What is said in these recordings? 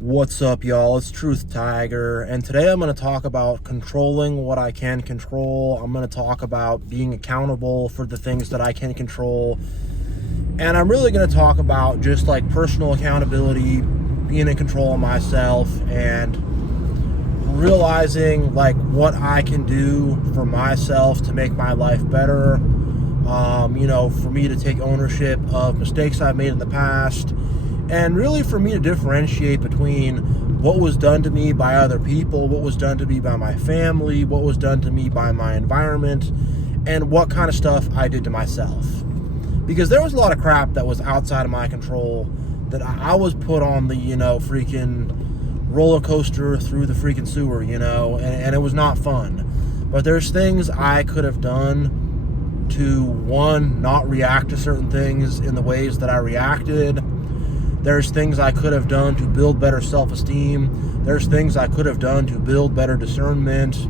What's up, y'all? It's TruthTiger, and today I'm going to talk about controlling what I can control. I'm going to talk about being accountable for the things that I can control, and I'm really going to talk about just like personal accountability, being in control of myself, and realizing like what I can do for myself to make my life better. For me to take ownership of mistakes I've made in the past, and really for me to differentiate between what was done to me by other people, what was done to me by my family, what was done to me by my environment, and what kind of stuff I did to myself. Because there was a lot of crap that was outside of my control, that I was put on the, freaking roller coaster through the freaking sewer, and it was not fun. But there's things I could have done to, one, not react to certain things in the ways that I reacted. There's things I could have done to build better self-esteem. There's things I could have done to build better discernment.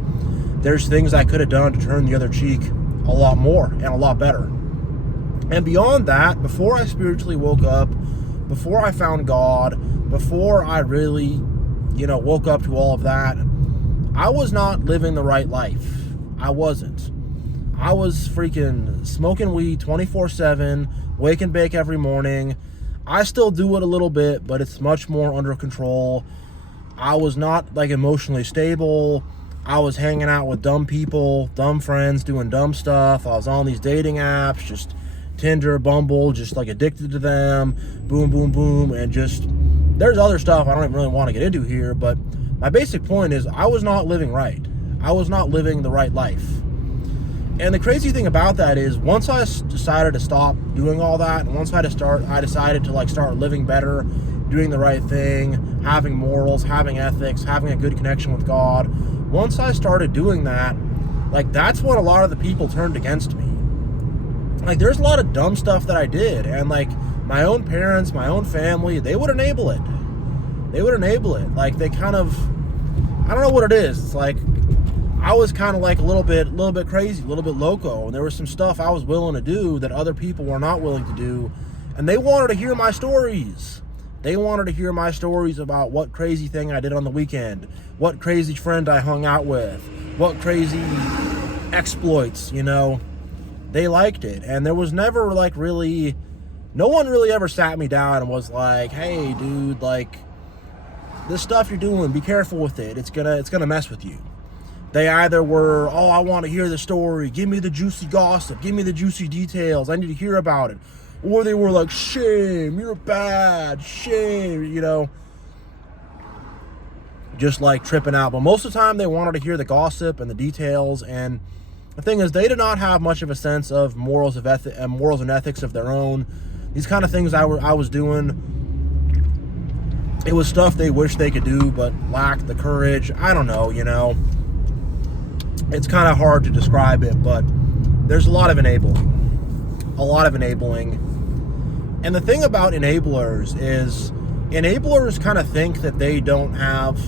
There's things I could have done to turn the other cheek a lot more and a lot better. And beyond that, before I spiritually woke up, before I found God, before I really, woke up to all of that, I was not living the right life. I wasn't. I was freaking smoking weed 24/7, wake and bake every morning. I still do it a little bit, but it's much more under control. I was not like emotionally stable. I was hanging out with dumb people, dumb friends, doing dumb stuff. I was on these dating apps, just Tinder, Bumble, just like addicted to them. Boom, boom, boom. And just, there's other stuff I don't even really want to get into here, but my basic point is I was not living right. I was not living the right life. And the crazy thing about that is once I decided to stop doing all that, and once I decided to start living better, doing the right thing, having morals, having ethics, having a good connection with God, once I started doing that, that's when a lot of the people turned against me. There's a lot of dumb stuff that I did, and my own parents, my own family, they would enable it. They would enable it. They kind of, I don't know what it is. It's I was kind of a little bit crazy, a little bit loco, and there was some stuff I was willing to do that other people were not willing to do, and they wanted to hear my stories. They wanted to hear my stories about what crazy thing I did on the weekend, what crazy friend I hung out with, what crazy exploits, They liked it, and there was never really, no one really ever sat me down and was like, hey dude, this stuff you're doing, be careful with it, it's gonna mess with you. They either were, oh, I want to hear the story, give me the juicy gossip, give me the juicy details, I need to hear about it. Or they were like, shame, you're bad, shame, just tripping out. But most of the time they wanted to hear the gossip and the details. And the thing is, they did not have much of a sense of morals and ethics of their own. These kind of things I was doing, it was stuff they wished they could do but lacked the courage. I don't know, It's kind of hard to describe it, but there's a lot of enabling. And the thing about enablers is enablers kind of think that they don't have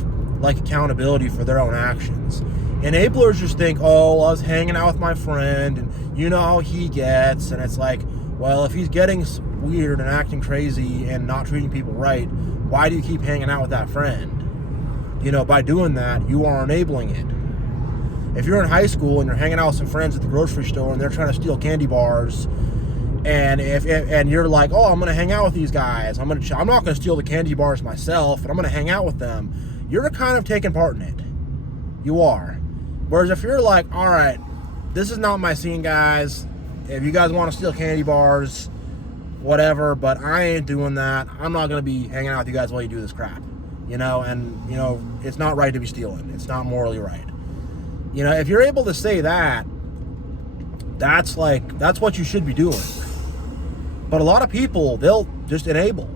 accountability for their own actions. Enablers just think, oh, I was hanging out with my friend and you know how he gets. And it's well, if he's getting weird and acting crazy and not treating people right, why do you keep hanging out with that friend? By doing that, you are enabling it. If you're in high school and you're hanging out with some friends at the grocery store and they're trying to steal candy bars, and you're like, oh, I'm going to hang out with these guys. I'm not going to steal the candy bars myself, but I'm going to hang out with them. You're kind of taking part in it. You are. Whereas if you're like, all right, this is not my scene, guys. If you guys want to steal candy bars, whatever, but I ain't doing that. I'm not going to be hanging out with you guys while you do this crap. It's not right to be stealing. It's not morally right. If you're able to say that, that's what you should be doing. But a lot of people, they'll just enable.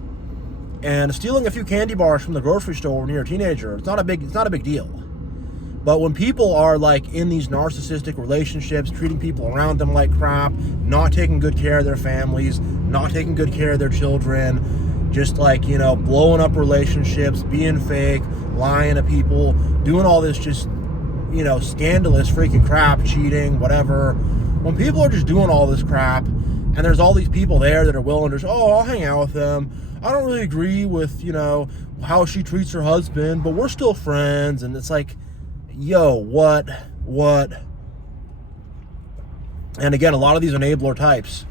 And stealing a few candy bars from the grocery store when you're a teenager, it's not a big deal. But when people are in these narcissistic relationships, treating people around them like crap, not taking good care of their families, not taking good care of their children, just blowing up relationships, being fake, lying to people, doing all this just scandalous freaking crap, cheating, whatever. When people are just doing all this crap, and there's all these people there that are willing to, oh, I'll hang out with them. I don't really agree with, how she treats her husband, but we're still friends. And it's like, yo, what? And again, a lot of these enabler types,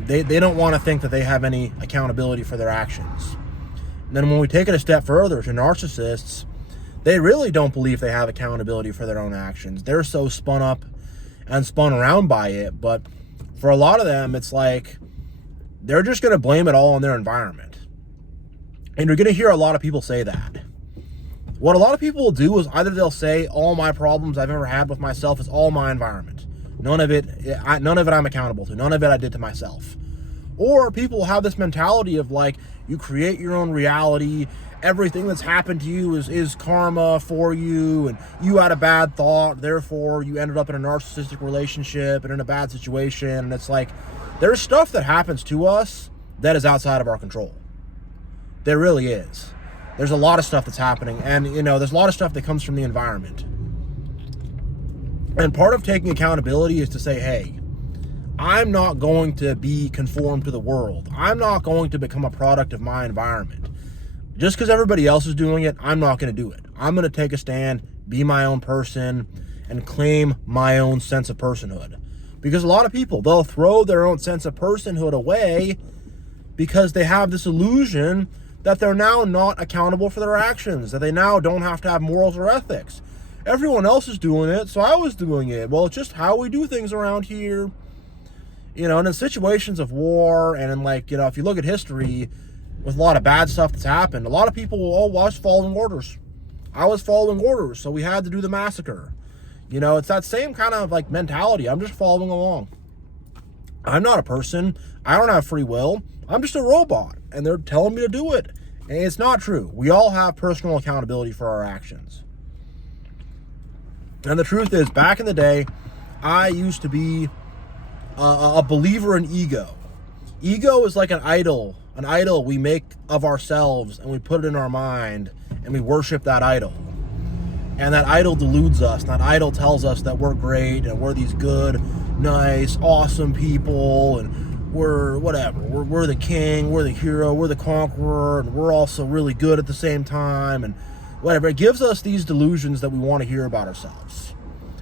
they don't want to think that they have any accountability for their actions. And then when we take it a step further to narcissists, they really don't believe they have accountability for their own actions. They're so spun up and spun around by it. But for a lot of them, it's like they're just going to blame it all on their environment. And you're going to hear a lot of people say that. What a lot of people will do is either they'll say, all my problems I've ever had with myself is all my environment. None of it I'm accountable to. None of it I did to myself. Or people have this mentality of like, you create your own reality. Everything that's happened to you is karma for you, and you had a bad thought, therefore you ended up in a narcissistic relationship and in a bad situation. And it's like, there's stuff that happens to us that is outside of our control. There really is. There's a lot of stuff that's happening, and there's a lot of stuff that comes from the environment. And part of taking accountability is to say, hey, I'm not going to be conformed to the world. I'm not going to become a product of my environment. Just because everybody else is doing it, I'm not going to do it. I'm going to take a stand, be my own person, and claim my own sense of personhood. Because a lot of people, they'll throw their own sense of personhood away because they have this illusion that they're now not accountable for their actions, that they now don't have to have morals or ethics. Everyone else is doing it, so I was doing it. Well, it's just how we do things around here. And in situations of war, and in if you look at history, with a lot of bad stuff that's happened, a lot of people will, I was following orders. I was following orders, so we had to do the massacre. It's that same kind of mentality. I'm just following along. I'm not a person. I don't have free will. I'm just a robot, and they're telling me to do it. And it's not true. We all have personal accountability for our actions. And the truth is, back in the day, I used to be a believer in ego. Ego is like an idol we make of ourselves, and we put it in our mind, and we worship that idol. And that idol deludes us. And that idol tells us that we're great, and we're these good, nice, awesome people, and we're whatever. We're the king, we're the hero, we're the conqueror, and we're also really good at the same time, and whatever. It gives us these delusions that we want to hear about ourselves.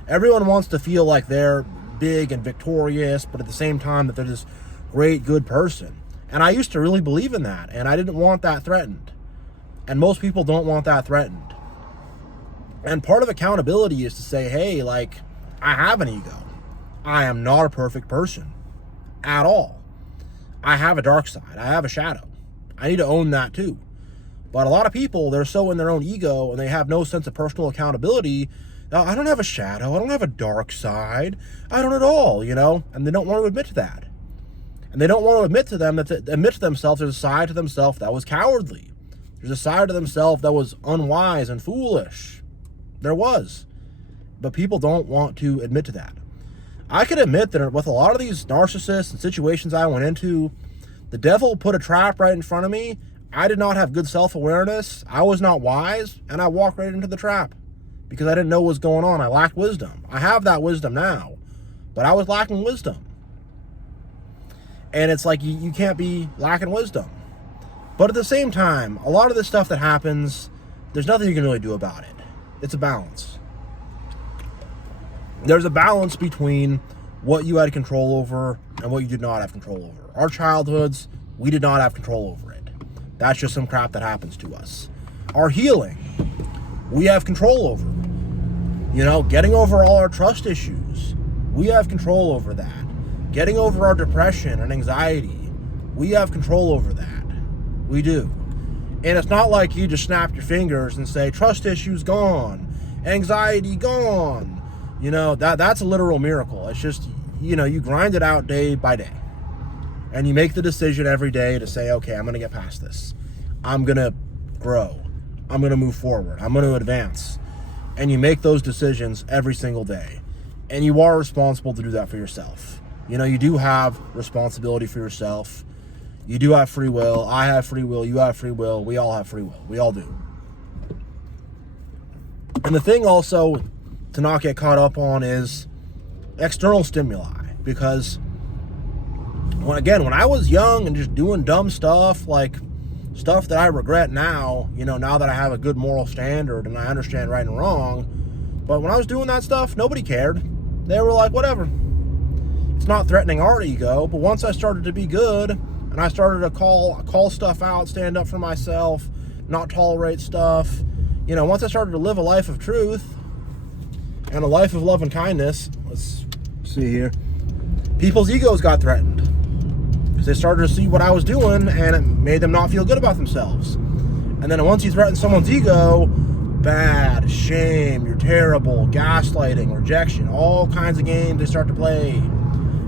Everyone wants to feel like they're big and victorious, but at the same time that they're this great, good person. And I used to really believe in that, and I didn't want that threatened. And most people don't want that threatened. And part of accountability is to say, hey, I have an ego. I am not a perfect person at all. I have a dark side. I have a shadow. I need to own that too. But a lot of people, they're so in their own ego, and they have no sense of personal accountability. Now, I don't have a shadow. I don't have a dark side. I don't at all, and they don't want to admit to that. And they don't want to admit to themselves there's a side to themselves that was cowardly. There's a side to themselves that was unwise and foolish. There was. But people don't want to admit to that. I can admit that with a lot of these narcissists and situations I went into, the devil put a trap right in front of me. I did not have good self-awareness. I was not wise, and I walked right into the trap because I didn't know what was going on. I lacked wisdom. I have that wisdom now, but I was lacking wisdom. And it's like you can't be lacking wisdom. But at the same time, a lot of this stuff that happens, there's nothing you can really do about it. It's a balance. There's a balance between what you had control over and what you did not have control over. Our childhoods, we did not have control over it. That's just some crap that happens to us. Our healing, we have control over. Getting over all our trust issues, we have control over that. Getting over our depression and anxiety, we have control over that. We do. And it's not like you just snap your fingers and say, trust issues gone, anxiety gone. That's a literal miracle. It's just, you grind it out day by day. And you make the decision every day to say, okay, I'm going to get past this. I'm going to grow. I'm going to move forward. I'm going to advance. And you make those decisions every single day. And you are responsible to do that for yourself. You do have responsibility for yourself. You do have free will. I have free will. You have free will. We all have free will. We all do. And the thing also to not get caught up on is external stimuli. Because when I was young and just doing dumb stuff, stuff that I regret now, now that I have a good moral standard and I understand right and wrong. But when I was doing that stuff, nobody cared. They were like, whatever. It's not threatening our ego. But once I started to be good and I started to call stuff out, stand up for myself, not tolerate stuff, once I started to live a life of truth and a life of love and kindness, let's see here, people's egos got threatened. Because they started to see what I was doing, and it made them not feel good about themselves. And then once you threaten someone's ego, bad, shame, you're terrible, gaslighting, rejection, all kinds of games they start to play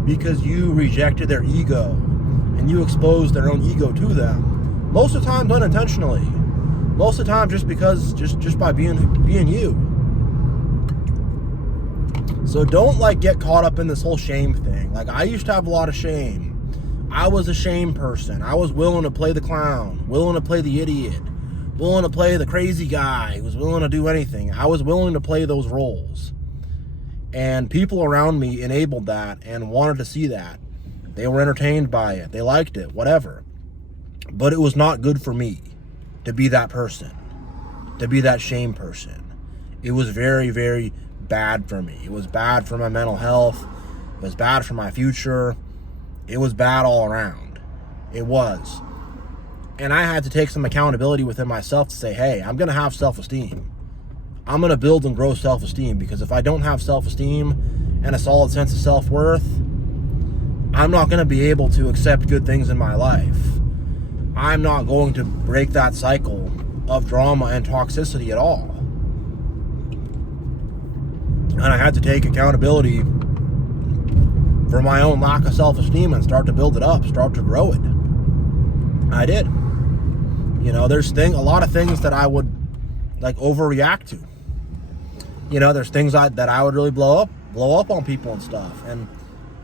because you rejected their ego and you exposed their own ego to them. Most of the time unintentionally. Most of the time just because, just by being you. So don't get caught up in this whole shame thing. I used to have a lot of shame. I was a shame person. I was willing to play the clown, willing to play the idiot, willing to play the crazy guy who was willing to do anything. I was willing to play those roles. And people around me enabled that and wanted to see that. They were entertained by it. They liked it, whatever. But it was not good for me to be that person, to be that shame person. It was very, very bad for me. It was bad for my mental health. It was bad for my future. It was bad all around. It was. And I had to take some accountability within myself to say, hey, I'm going to have self-esteem. I'm going to build and grow self-esteem, because if I don't have self-esteem and a solid sense of self-worth, I'm not going to be able to accept good things in my life. I'm not going to break that cycle of drama and toxicity at all. And I had to take accountability for my own lack of self-esteem and start to build it up, start to grow it. I did. There's a lot of things that I would overreact to. There's things that I would really blow up on people and stuff. And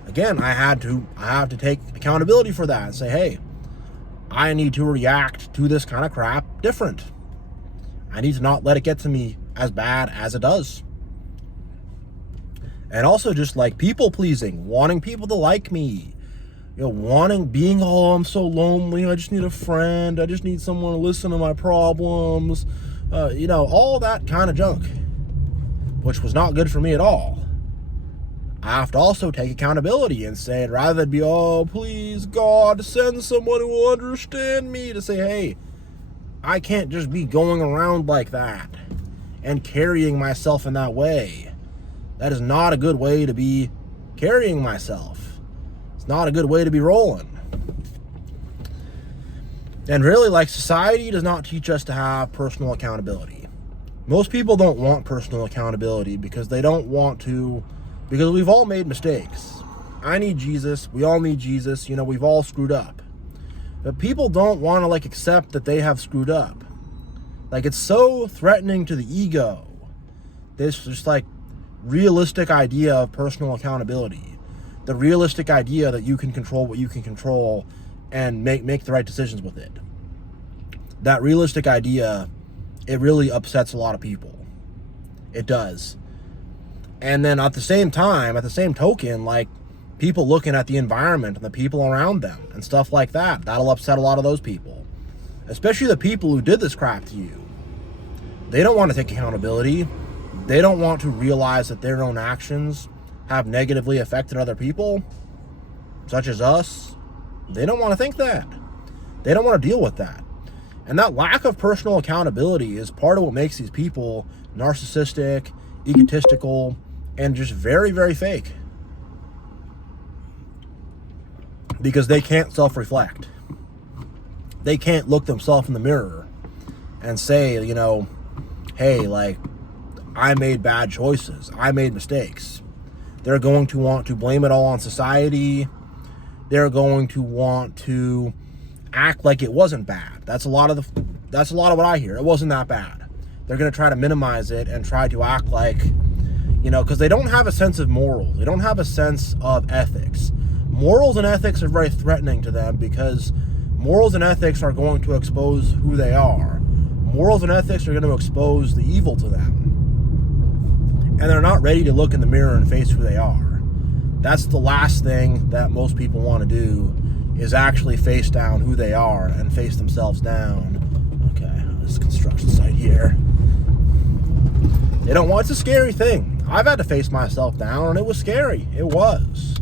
again, I have to take accountability for that and say, hey, I need to react to this kind of crap different. I need to not let it get to me as bad as it does. And also just people pleasing, wanting people to like me, being, I'm so lonely, I just need a friend, I just need someone to listen to my problems, all that kind of junk, which was not good for me at all. I have to also take accountability and say, rather than be, oh, please, God, send someone who will understand me, to say, hey, I can't just be going around like that and carrying myself in that way. That is not a good way to be carrying myself. It's not a good way to be rolling. And really, society does not teach us to have personal accountability. Most people don't want personal accountability because they don't want to, because we've all made mistakes. I need Jesus. We all need Jesus. We've all screwed up. But people don't want to accept that they have screwed up. It's so threatening to the ego. This just realistic idea of personal accountability, the realistic idea that you can control what you can control and make the right decisions with it. That realistic idea, it really upsets a lot of people. It does. And then at the same token, people looking at the environment and the people around them and stuff like that, that'll upset a lot of those people, especially the people who did this crap to you. They don't want to take accountability. They don't want to realize that their own actions have negatively affected other people, such as us. They don't want to think that. They don't want to deal with that. And that lack of personal accountability is part of what makes these people narcissistic, egotistical, and just very, very fake. Because they can't self-reflect. They can't look themselves in the mirror and say, hey, I made bad choices. I made mistakes. They're going to want to blame it all on society. They're going to want to act like it wasn't bad. That's a lot of what I hear. It wasn't that bad. They're going to try to minimize it and try to act like, because they don't have a sense of morals. They don't have a sense of ethics. Morals and ethics are very threatening to them because morals and ethics are going to expose who they are. Morals and ethics are going to expose the evil to them. And they're not ready to look in the mirror and face who they are. That's the last thing that most people want to do, is actually face down who they are and face themselves down. Okay, this construction site here. They don't want, it's a scary thing. I've had to face myself down, and it was scary. It was.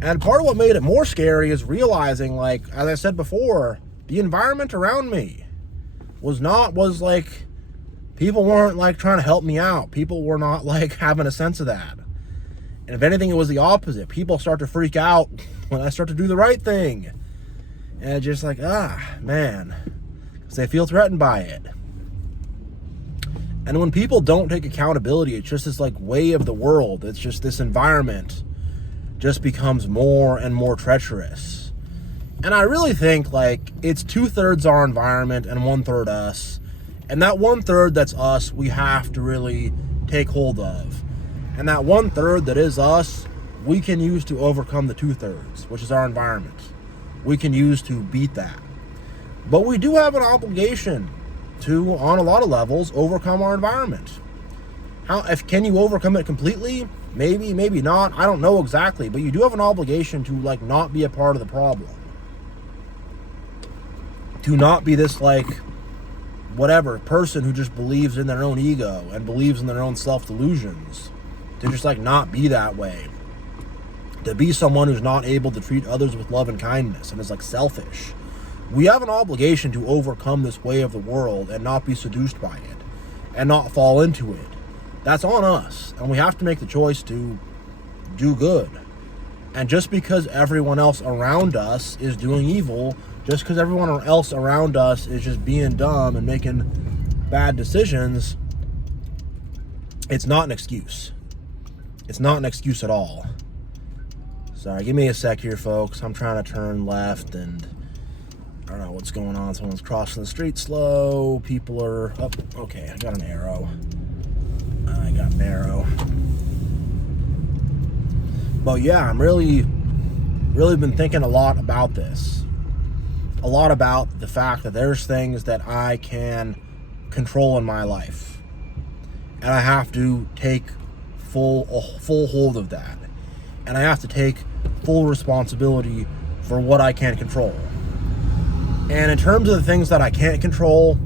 And part of what made it more scary is realizing, like, as I said before, the environment around me was like, people weren't like trying to help me out. People were not like having a sense of that. And if anything, it was the opposite. People start to freak out when I start to do the right thing. And it's just like, man, because they feel threatened by it. And when people don't take accountability, it's just this like way of the world. It's just this environment just becomes more and more treacherous. And I really think like it's 2/3 our environment and 1/3 us. And that 1/3 that's us, we have to really take hold of. And that 1/3 that is us, we can use to overcome the 2/3, which is our environment. We can use to beat that. But we do have an obligation to, on a lot of levels, overcome our environment. Can you overcome it completely? Maybe, maybe not. I don't know exactly, but you do have an obligation to like not be a part of the problem. To not be this like whatever person who just believes in their own ego and believes in their own self-delusions. To just like not be that way. To be someone who's not able to treat others with love and kindness and is like selfish. We have an obligation to overcome this way of the world and not be seduced by it and not fall into it. That's on us, and we have to make the choice to do good. And just because everyone else around us is doing evil, just because everyone else around us is just being dumb and making bad decisions, it's not an excuse. It's not an excuse at all. Sorry, give me a sec here, folks. I'm trying to turn left, and I don't know what's going on. Someone's crossing the street slow. People are up. Okay, I got an arrow. But yeah, I'm really been thinking a lot about this. A lot about the fact that there's things that I can control in my life. And I have to take full hold of that. And I have to take full responsibility for what I can control. And in terms of the things that I can't control,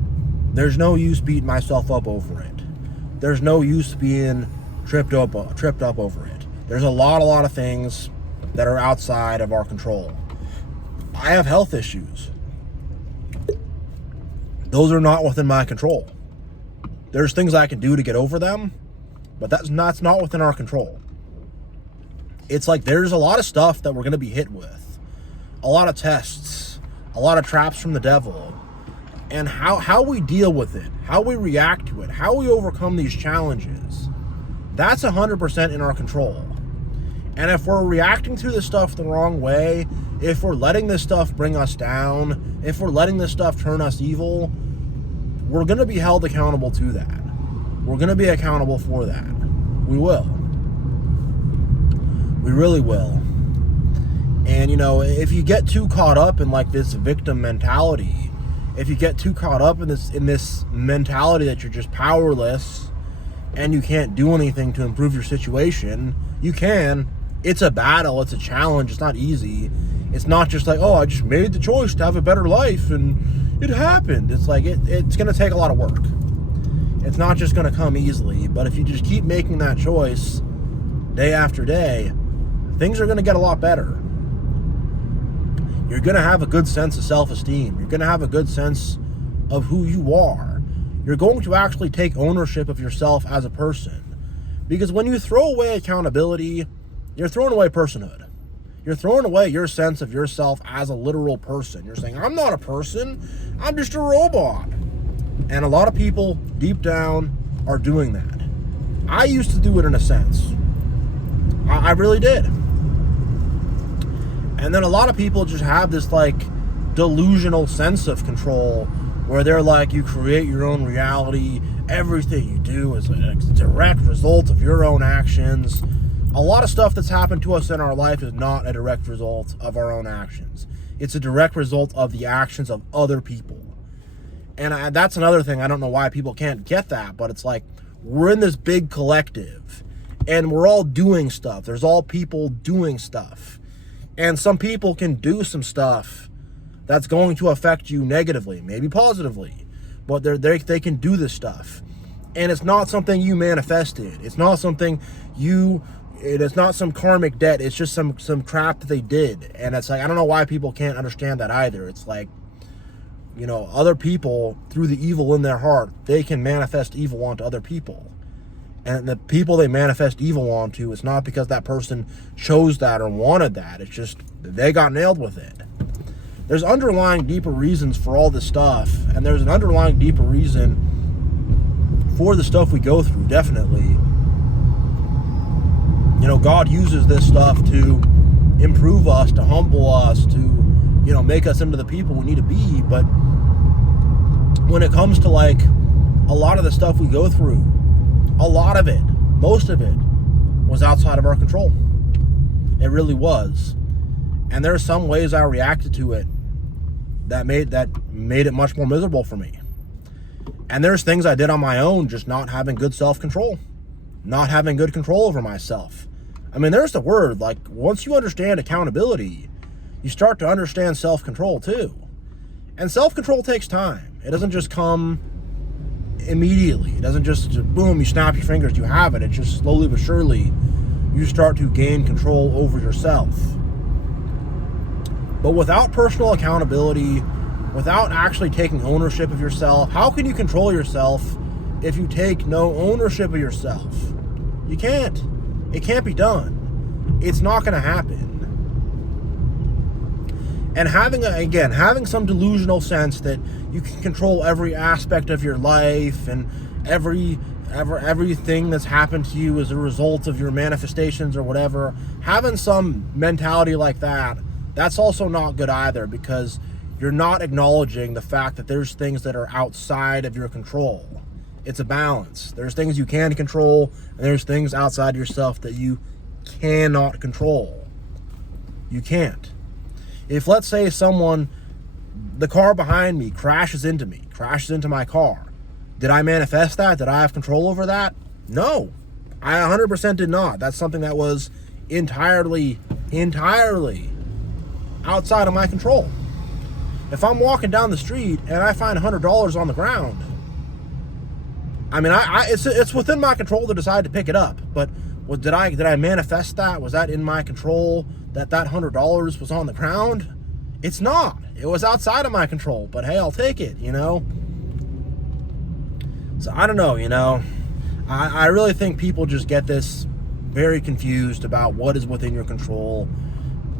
there's no use beating myself up over it. There's no use being tripped up over it. There's a lot of things that are outside of our control. I have health issues. Those are not within my control. There's things I can do to get over them, but that's not within our control. It's like there's a lot of stuff that we're going to be hit with. A lot of tests, a lot of traps from the devil. And how we deal with it, how we react to it, how we overcome these challenges, that's 100% in our control. And if we're reacting to this stuff the wrong way, if we're letting this stuff bring us down, if we're letting this stuff turn us evil, we're going to be held accountable to that. We're going to be accountable for that. We will. We really will. And, you know, if you get too caught up in like this victim mentality, if you get too caught up in this mentality that you're just powerless and you can't do anything to improve your situation, you can. It's a battle. It's a challenge. It's not easy. It's not just like, oh, I just made the choice to have a better life and it happened. It's like it's going to take a lot of work. It's not just going to come easily. But if you just keep making that choice day after day, things are going to get a lot better. You're going to have a good sense of self-esteem. You're going to have a good sense of who you are. You're going to actually take ownership of yourself as a person. Because when you throw away accountability, you're throwing away personhood. You're throwing away your sense of yourself as a literal person. You're saying, I'm not a person, I'm just a robot. And a lot of people deep down are doing that. I used to do it in a sense. I really did. And then a lot of people just have this like delusional sense of control where they're like, you create your own reality. Everything you do is a direct result of your own actions. A lot of stuff that's happened to us in our life is not a direct result of our own actions. It's a direct result of the actions of other people. And that's another thing. I don't know why people can't get that, but it's like we're in this big collective and we're all doing stuff. There's all people doing stuff. And some people can do some stuff that's going to affect you negatively, maybe positively, but they can do this stuff. And it's not something you manifested. It's not something it's not some karmic debt. It's just some crap that they did. And it's like, I don't know why people can't understand that either. It's like, you know, other people, through the evil in their heart, they can manifest evil onto other people. And the people they manifest evil onto, it's not because that person chose that or wanted that. It's just they got nailed with it. There's underlying deeper reasons for all this stuff. And there's an underlying deeper reason for the stuff we go through, definitely. You know, God uses this stuff to improve us, to humble us, to, you know, make us into the people we need to be. But when it comes to, like, a lot of the stuff we go through, a lot of it, most of it, was outside of our control. It really was. And there are some ways I reacted to it that made it much more miserable for me. And there's things I did on my own, just not having good self-control, not having good control over myself. I mean, there's the word, like, once you understand accountability, you start to understand self-control too. And self-control takes time. It doesn't just come immediately. It doesn't just, boom, you snap your fingers, you have it. It's just slowly but surely, you start to gain control over yourself. But without personal accountability, without actually taking ownership of yourself, how can you control yourself if you take no ownership of yourself? You can't. It can't be done. It's not going to happen. And having some delusional sense that you can control every aspect of your life and everything that's happened to you as a result of your manifestations or whatever, having some mentality like that, that's also not good either, because you're not acknowledging the fact that there's things that are outside of your control. It's a balance. There's things you can control, and there's things outside yourself that you cannot control. You can't. If, let's say, the car behind me crashes into my car, did I manifest that? Did I have control over that? No, I 100% did not. That's something that was entirely outside of my control. If I'm walking down the street and I find $100 on the ground, I mean, it's within my control to decide to pick it up. But did I manifest that? Was that in my control that $100 was on the ground? It's not. It was outside of my control. But hey, I'll take it, you know? So I don't know, you know? I really think people just get this very confused about what is within your control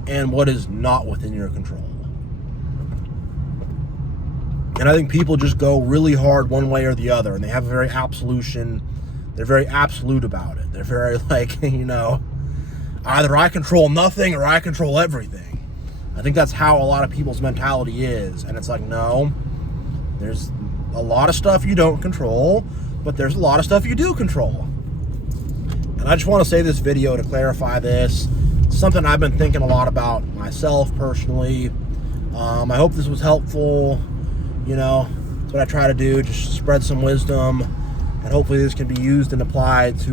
and what is not within your control. And I think people just go really hard one way or the other, and they have a very they're very absolute about it. They're very like, you know, either I control nothing or I control everything. I think that's how a lot of people's mentality is. And it's like, no, there's a lot of stuff you don't control, but there's a lot of stuff you do control. And I just want to say this video to clarify this. It's something I've been thinking a lot about myself personally. I hope this was helpful. You know, that's what I try to do, just spread some wisdom, and hopefully this can be used and applied to,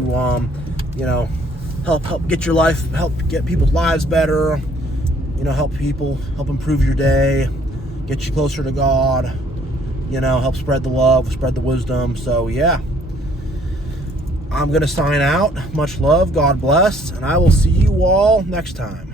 you know, help get people's lives better, you know, help improve your day, get you closer to God, you know, help spread the love, spread the wisdom. So yeah, I'm going to sign out. Much love, God bless, and I will see you all next time.